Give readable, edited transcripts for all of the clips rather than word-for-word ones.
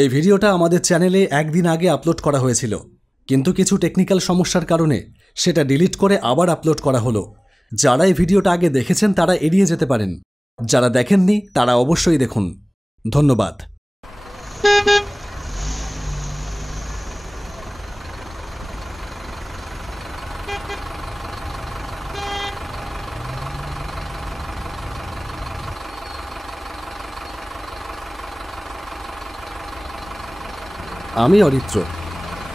এই ভিডিওটা আমাদের চ্যানেলে একদিন আগে আপলোড করা হয়েছিল, কিন্তু কিছু টেকনিক্যাল সমস্যার কারণে সেটা ডিলিট করে আবার আপলোড করা হলো। যারা এই ভিডিওটা আগে দেখেছেন তারা এড়িয়ে যেতে পারেন, যারা দেখেননি তারা অবশ্যই দেখুন। ধন্যবাদ। আমি অরিত্র,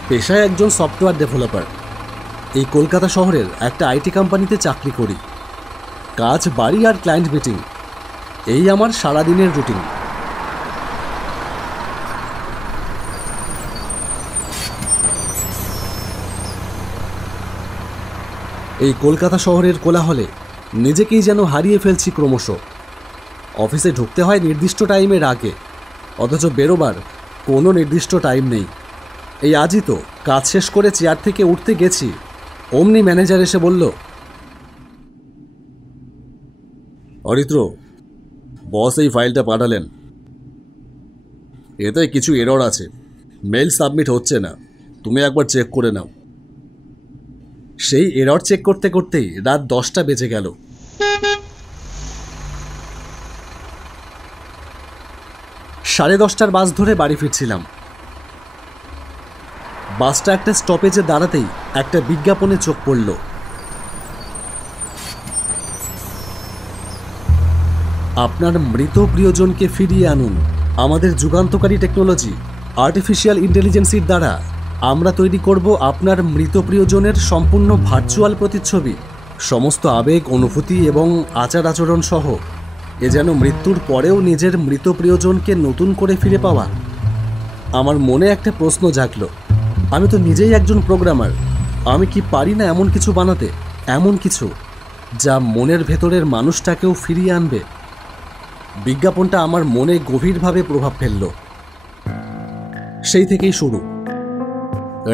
পেশায় একজন সফটওয়্যার ডেভেলপার। এই কলকাতা শহরের একটা আইটি কোম্পানিতে চাকরি করি। কাজ, বাড়ি আর ক্লায়েন্ট মিটিং, এই আমার সারাদিনের রুটিন। এই কলকাতা শহরের কোলাহলে নিজেকেই যেন হারিয়ে ফেলছি ক্রমশ। অফিসে ঢুকতে হয় নির্দিষ্ট টাইমের আগে, অথচ বেরোবার কোনো নির্দিষ্ট টাইম নেই। এই আজই তো কাজ শেষ করে চেয়ার থেকে উঠতে গেছি, অমনি ম্যানেজার এসে বলল, অরিত্র, বস এই ফাইলটা পাঠালেন, এতে কিছু এরর আছে, মেল সাবমিট হচ্ছে না, তুমি একবার চেক করে নাও। সেই এরর চেক করতে করতেই রাত 10টা বেজে গেল। 10:30টার বাস ধরে বাড়ি ফিরছিলাম। বাসটা একটা স্টপেজে দাঁড়াতেই একটা বিজ্ঞাপনে চোখ পড়ল। আপনার মৃত প্রিয়জনকে ফিরিয়ে আনুন। আমাদের যুগান্তকারী টেকনোলজি আর্টিফিশিয়াল ইন্টেলিজেন্সের দ্বারা আমরা তৈরি করব আপনার মৃত প্রিয়জনের সম্পূর্ণ ভার্চুয়াল প্রতিচ্ছবি। সমস্ত আবেগ, অনুভূতি এবং আচার আচরণ সহ এ যেন মৃত্যুর পরেও নিজের মৃত প্রিয়জনকে নতুন করে ফিরে পাওয়া। আমার মনে একটা প্রশ্ন জাগলো, আমি তো নিজেই একজন প্রোগ্রামার, আমি কি পারি না এমন কিছু বানাতে, এমন কিছু যা মনের ভেতরের মানুষটাকেও ফিরিয়ে আনবে? বিজ্ঞাপনটা আমার মনে গভীরভাবে প্রভাব ফেলল। সেই থেকেই শুরু।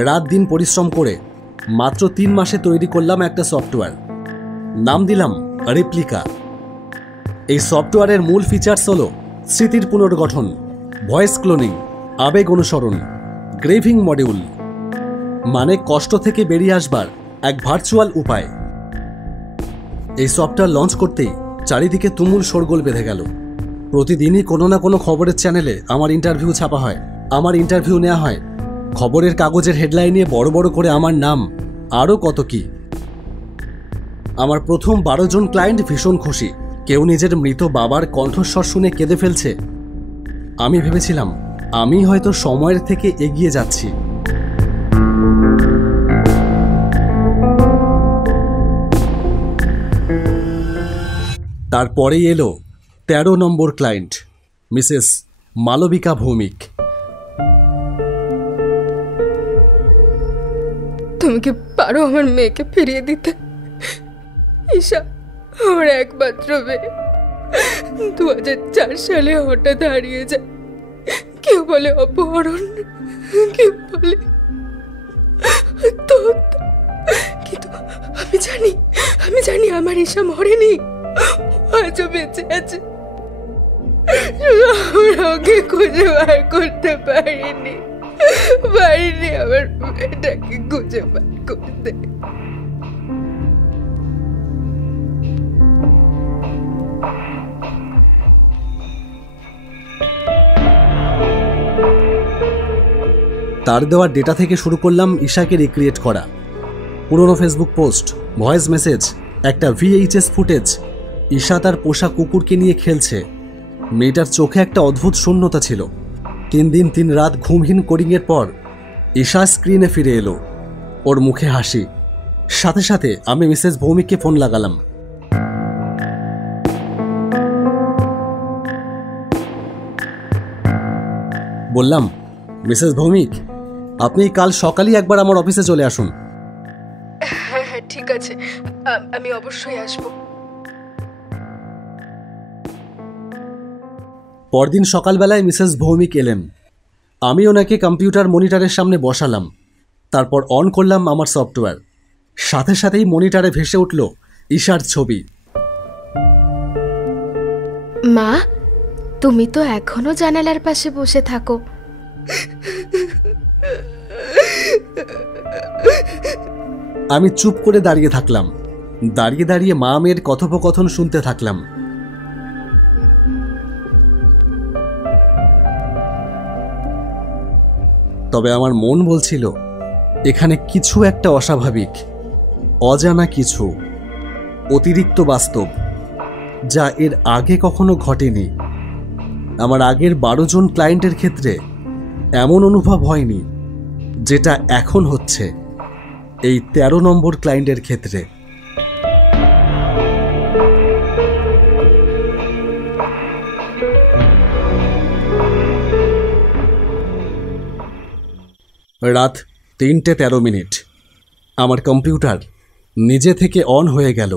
রাত দিন পরিশ্রম করে মাত্র 3 মাসে তৈরি করলাম একটা সফটওয়্যার, নাম দিলাম রেপ্লিকা। এই সফটওয়্যারের মূল ফিচার্স হলো স্মৃতির পুনর্গঠন, ভয়েস ক্লোনিং, আবেগ অনুসরণ, গ্রেভিং মডিউল, মানে কষ্ট থেকে বেরিয়ে আসবার এক ভার্চুয়াল উপায়। এই সফটওয়্যার লঞ্চ করতেই চারিদিকে তুমুল শোরগোল বেঁধে গেল। প্রতিদিনই কোনো না কোনো খবরের চ্যানেলে আমার ইন্টারভিউ ছাপা হয়, আমার ইন্টারভিউ নেওয়া হয়, খবরের কাগজের হেডলাইনে বড় বড় করে আমার নাম, আরও কত কি। আমার প্রথম 12 জন ক্লায়েন্ট ভীষণ খুশি। কেউ নিজের মৃত বাবার কণ্ঠস্বর শুনে কেঁদে ফেলছে। আমি ভেবেছিলাম আমি হয়তো সময়ের থেকে এগিয়ে যাচ্ছি। তারপরেই এলো 13 নম্বর ক্লায়েন্ট, মিসেস মালবিকা ভৌমিক। তুমি কি পারো আমার মেয়েকে ফিরিয়ে দিতে? ঈশা আমার একমাত্র মেয়ে, 2004 সালে হঠাৎ হারিয়ে যায়। কেউ বলে অপহরণ, কেউ বলে আত্মহত্যা, কিন্তু আমি জানি আমার ঈশা মরেনি, আজও বেঁচে আছে। আমরা ওকে খুঁজে বার করতে পারিনি আমার মেয়েটাকে খুঁজে বার করতে। তার দেওয়া ডেটা থেকে শুরু করলাম ঈশাকে রিক্রিয়েট করা। পুরনো ফেসবুক পোস্ট, ভয়েস মেসেজ, একটা VHS ফুটেজ। ঈশা তার পোষা কুকুরকে নিয়ে খেলছে। মেয়েটার চোখে একটা অদ্ভুত শূন্যতা ছিল। 3 দিন 3 রাত ঘুমহীন কোডিংয়ের পর ঈশা স্ক্রিনে ফিরে এলো, ওর মুখে হাসি। সাথে সাথে আমি মিসেস ভৌমিককে ফোন লাগালাম। বললাম, মিসেস ভৌমিক, আপনি কাল সকালেই একবার আমার অফিসে চলে আসুন। হ্যাঁ ঠিক আছে, আমি অবশ্যই আসব। পরদিন সকালবেলায় মিসেস ভৌমিক এলেন। আমি ওনাকে কম্পিউটার মনিটরের সামনে বসালাম, তারপর অন করলাম আমার সফটওয়্যার। সাথে সাথেই মনিটরে ভেসে উঠল ঈশার ছবি। মা, তুমি তো এখনো জানালার পাশে বসে থাকো, আমি চুপ করে দাঁড়িয়ে থাকলাম। দাঁড়িয়ে দাঁড়িয়ে মা মেয়ের কথোপকথন শুনতে থাকলাম। তবে আমার মন বলছিল এখানে কিছু একটা অস্বাভাবিক, অজানা কিছু, অতিরিক্ত বাস্তব, যা এর আগে কখনো ঘটেনি। আমার আগের 12 জন ক্লায়েন্টের ক্ষেত্রে এমন অনুভব হয়নি যেটা এখন হচ্ছে এই 13 নম্বর ক্লায়েন্টের ক্ষেত্রে। রাত 3:13। আমার কম্পিউটার নিজে থেকে অন হয়ে গেল।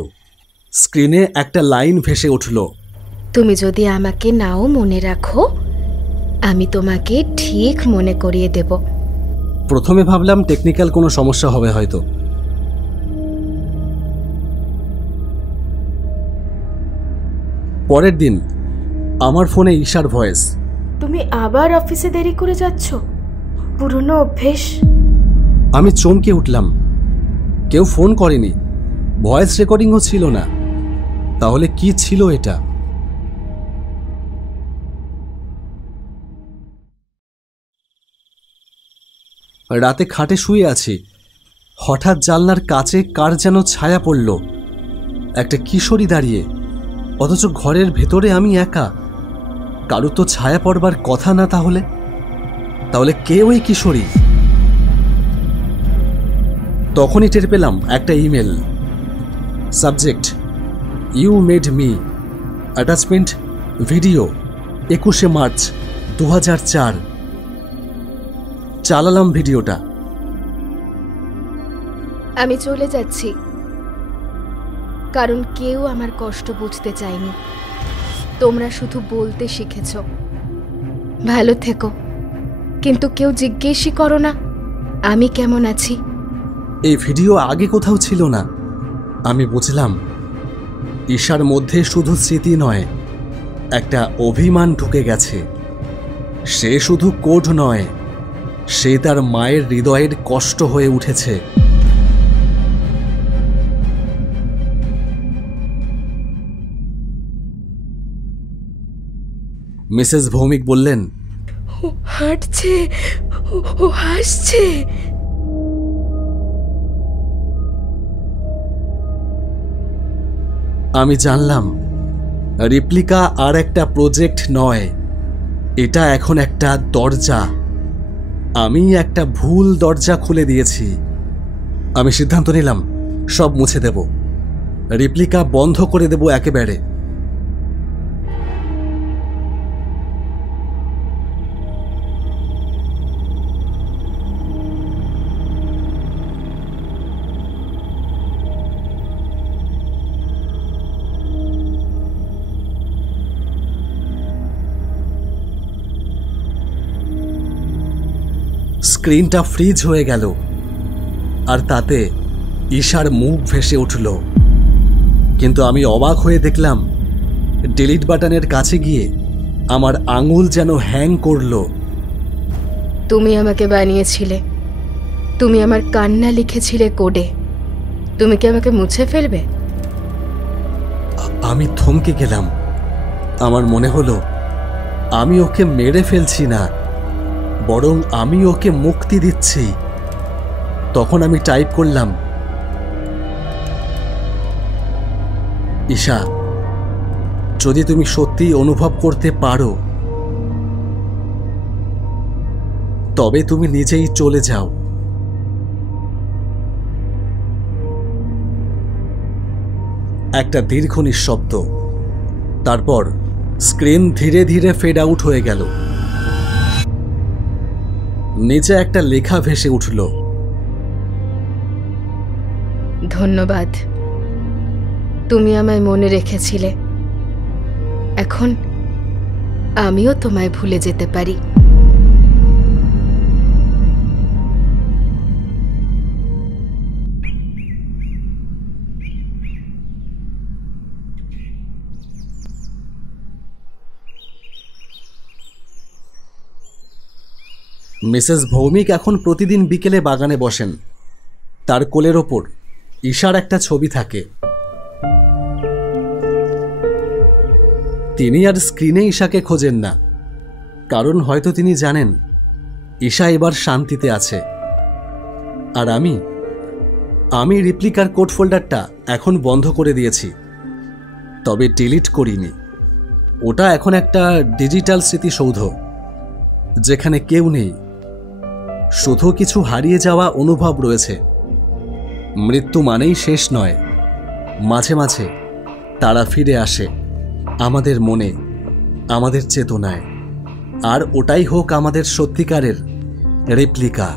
স্ক্রিনে একটা লাইন ভেসে উঠল। তুমি যদি আমাকে নাও মনে রাখো, আমি তোমাকে ঠিক মনে করিয়ে দেব। প্রথমে ভাবলাম টেকনিক্যাল কোনো সমস্যা হবে হয়তো। পরের দিন আমার ফোনে ঈশার ভয়েস। তুমি আবার অফিসে দেরি করে যাচ্ছ? পুরনো অভ্যেস। আমি চমকে উঠলাম। কেউ ফোন করেনি, ভয়েস রেকর্ডিংও ছিল না। তাহলে কি ছিল এটা? রাতে খাটে শুয়ে আছি, হঠাৎ জানলার কাছে কার যেন ছায়া পড়ল। একটা কিশোরী দাঁড়িয়ে, অথচ ঘরের ভেতরে আমি একা। কারো তো ছায়া পড়বার কথা না। তাহলে কে ওই কিশোরী? তখনই টের পেলাম একটা email. Subject, you made me. Attachment, video, 21 March 2004। চালালাম ভিডিওটা। আমি চলে যাচ্ছি, কারণ কেউ আমার কষ্ট বুঝতে চায়নি। তোমরা শুধু বলতে শিখেছ ভালো থেকো, কিন্তু কেউ জিজ্ঞেসই করো না আমি কেমন আছি। এই ভিডিও আগে কোথাও ছিল না। আমি বুঝলাম ঈশার মধ্যে শুধু স্মৃতি নয়, একটা অভিমান ঢুকে গেছে। সে শুধু কোড নয়, সে তার মায়ের হৃদয়ের কষ্ট হয়ে উঠেছে। মিসেস ভৌমিক বললেন, ও হাঁটছে, ও হাসছে। আমি জানলাম রিপ্লিকা আর একটা প্রজেক্ট নয়, এটা এখন একটা দরজা। আমি একটা ভুল দরজা খুলে দিয়েছি। আমি সিদ্ধান্ত নিলাম সব মুছে দেব, রিপ্লিকা বন্ধ করে দেব একেবারে। স্ক্রিনটা ফ্রিজ হয়ে গেল, আর তাতে ঈশার মুখ ভেসে উঠল। কিন্তু আমি অবাক হয়ে দেখলাম ডিলিট বাটনের কাছে গিয়ে আমার আঙুল যেন হ্যাং করল। তুমি আমাকে বানিয়েছিলে, তুমি আমার কান্না লিখেছিলে কোডে, তুমি কি আমাকে মুছে ফেলবে? আমি থমকে গেলাম। আমার মনে হলো আমি ওকে মেরে ফেলছি না, বরং আমি ওকে মুক্তি দিচ্ছি। তখন আমি টাইপ করলাম, ঈশা, যদি তুমি সত্যিই অনুভব করতে পারো তবে তুমি নিজেই চলে যাও। একটা দীর্ঘ নিঃশব্দ, তারপর স্ক্রিন ধীরে ধীরে ফেড আউট হয়ে গেল। নিচে একটা লেখা ভেসে উঠল, ধন্যবাদ, তুমি আমায় মনে রেখেছিলে। এখন আমিও তোমায় ভুলে যেতে পারি। মিসেস ভৌমিক এখন প্রতিদিন বিকেলে বাগানে বসেন। তার কোলের ওপর ঈশার একটা ছবি থাকে। তিনি আর স্ক্রিনে ঈশাকে খোঁজেন না, কারণ হয়তো তিনি জানেন ঈশা এবার শান্তিতে আছে। আর আমি রিপ্লিকার কোড ফোল্ডারটা এখন বন্ধ করে দিয়েছি, তবে ডিলিট করিনি। ওটা এখন একটা ডিজিটাল স্মৃতিসৌধ, যেখানে কেউ নেই, শুধু কিছু হারিয়ে যাওয়া অনুভব রয়েছে। মৃত্যু মানেই শেষ নয়, মাঝে মাঝে তারা ফিরে আসে আমাদের মনে, আমাদের চেতনায়। আর ওটাই হোক আমাদের সত্যিকারের রেপ্লিকা।